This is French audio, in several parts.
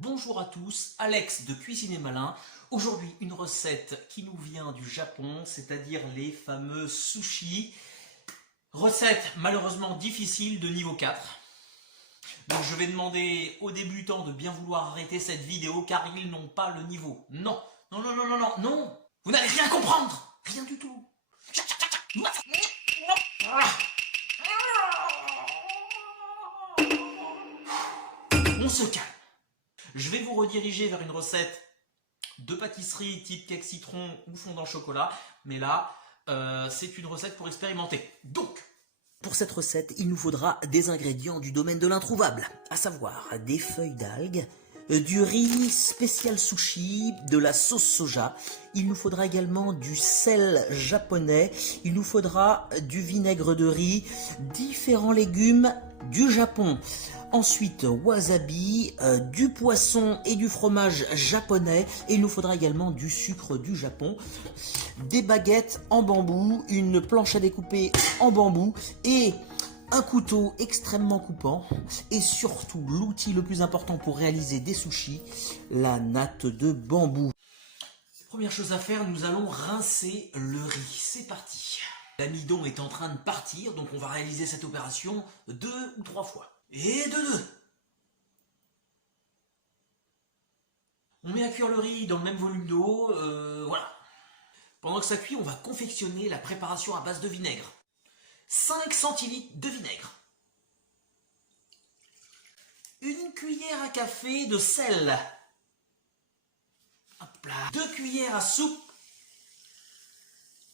Bonjour à tous, Alex de Cuisine et Malin. Aujourd'hui, une recette qui nous vient du Japon, c'est-à-dire les fameux sushis. Recette malheureusement difficile de niveau 4. Donc je vais demander aux débutants de bien vouloir arrêter cette vidéo car ils n'ont pas le niveau. Non, non, non, non, non, non, non. Vous n'allez rien comprendre. Rien du tout. On se calme. Je vais vous rediriger vers une recette de pâtisserie type cake citron ou fondant chocolat. Mais là, c'est une recette pour expérimenter. Donc, pour cette recette, il nous faudra des ingrédients du domaine de l'introuvable, à savoir des feuilles d'algues, du riz spécial sushi, de la sauce soja. Il nous faudra également du sel japonais, il nous faudra du vinaigre de riz, différents légumes du Japon. Ensuite, wasabi, du poisson et du fromage japonais. Et il nous faudra également du sucre du Japon, des baguettes en bambou, une planche à découper en bambou et un couteau extrêmement coupant. Et surtout, l'outil le plus important pour réaliser des sushis, la natte de bambou. Première chose à faire, nous allons rincer le riz. C'est parti. L'amidon est en train de partir, donc on va réaliser cette opération 2 ou 3 fois. Et de 2. On met à cuire le riz dans le même volume d'eau, voilà. Pendant que ça cuit, on va confectionner la préparation à base de vinaigre. 5 centilitres de vinaigre. Une cuillère à café de sel. Hop là. 2 cuillères à soupe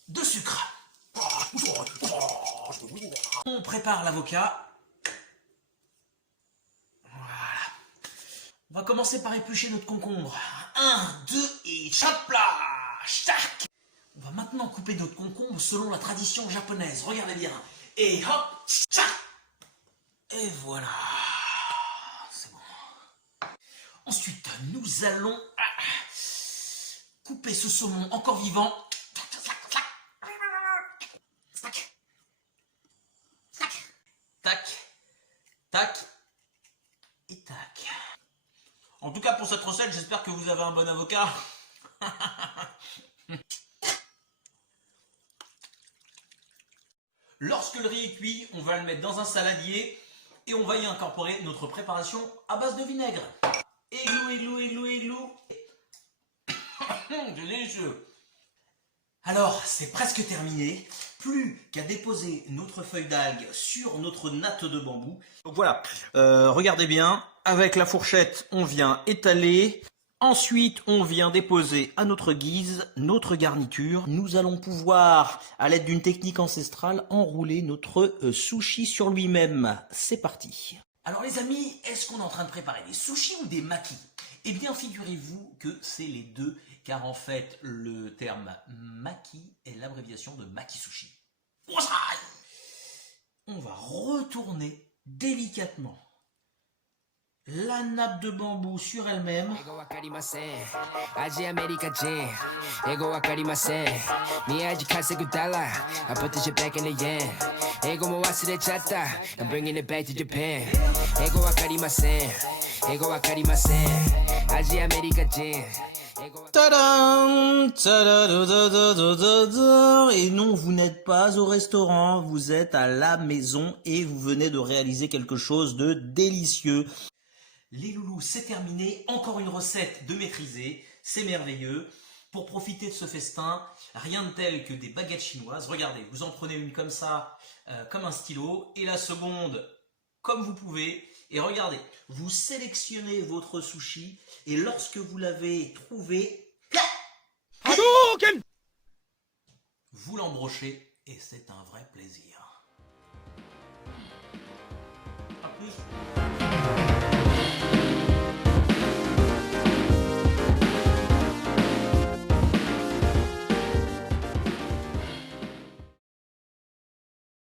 de sucre. On prépare l'avocat. On va commencer par éplucher notre concombre. 1, 2 et chop là, chac. On va maintenant couper notre concombre selon la tradition japonaise. Regardez bien. Et hop, chac. Et voilà. C'est bon. Ensuite, nous allons couper ce saumon encore vivant. Tac. Tac. Tac. Et tac. En tout cas, pour cette recette, j'espère que vous avez un bon avocat. Lorsque le riz est cuit, on va le mettre dans un saladier et on va y incorporer notre préparation à base de vinaigre. Églou, églou, églou, églou. C'est délicieux. Alors, c'est presque terminé. Plus qu'à déposer notre feuille d'algue sur notre natte de bambou. Donc voilà, regardez bien. Avec la fourchette, on vient étaler. Ensuite, on vient déposer à notre guise notre garniture. Nous allons pouvoir, à l'aide d'une technique ancestrale, enrouler notre sushi sur lui-même. C'est parti. Alors les amis, est-ce qu'on est en train de préparer des sushis ou des makis? Eh bien, figurez-vous que c'est les deux, car en fait, le terme maki est l'abréviation de maki sushi. On va retourner délicatement la nappe de bambou sur elle-même. Tadam, tadadadadadadada. Et non, vous n'êtes pas au restaurant, vous êtes à la maison et vous venez de réaliser quelque chose de délicieux. Les loulous, c'est terminé. Encore une recette de maîtriser. C'est merveilleux. Pour profiter de ce festin, rien de tel que des baguettes chinoises. Regardez, vous en prenez une comme ça, comme un stylo, et la seconde comme vous pouvez. Et regardez, vous sélectionnez votre sushi, et lorsque vous l'avez trouvé, vous l'embrochez, et c'est un vrai plaisir. À plus.